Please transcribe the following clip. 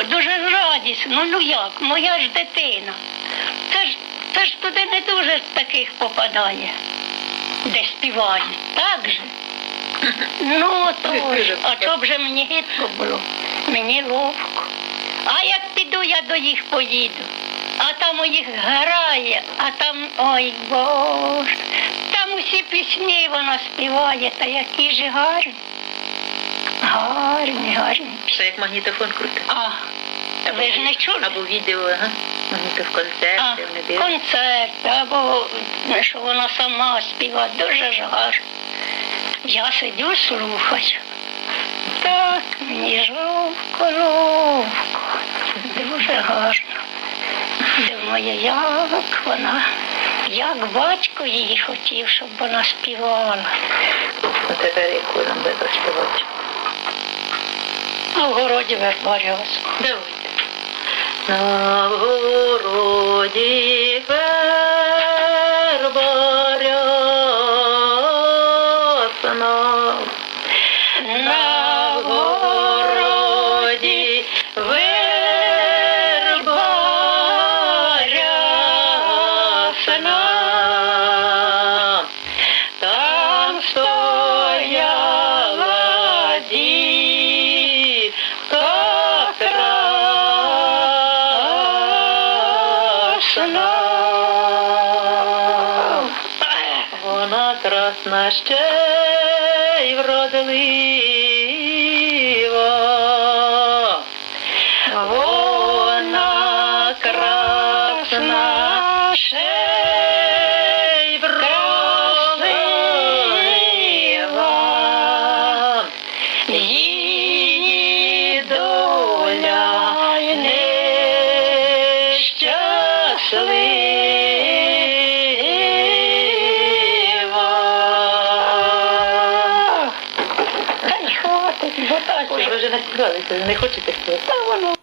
слухати, дуже радісно. Ну як, моя ж дитина. Та ж, та ж туди не дуже таких попадає, де співають, так же? Ну, то ж, а то б же мені гидко було, мені ловко. А як піду, я до їх поїду. А там у їх грає, а там, ой Боже, там усі пісні вона співає, та які ж гарні. Гарні, гарні. Це як магнітофон крутить. А, ви ж не чули? Або відео, ага. Магнітофон А, концерти, вони дивляться. концерт, або що вона сама співає, дуже ж гарно. Я сидю, слухаю. Так, мені жовко, жовко. Дуже гарно. Думаю, як вона, як батько її хотів, щоб вона співала. Ну, тепер яку нам буде співати. А в городі. Давайте. На городі верборясна. На городі красна. Вона красна ще й вродлива. Вона красна ще так ви вже наспівалися, не хочете співати? Та воно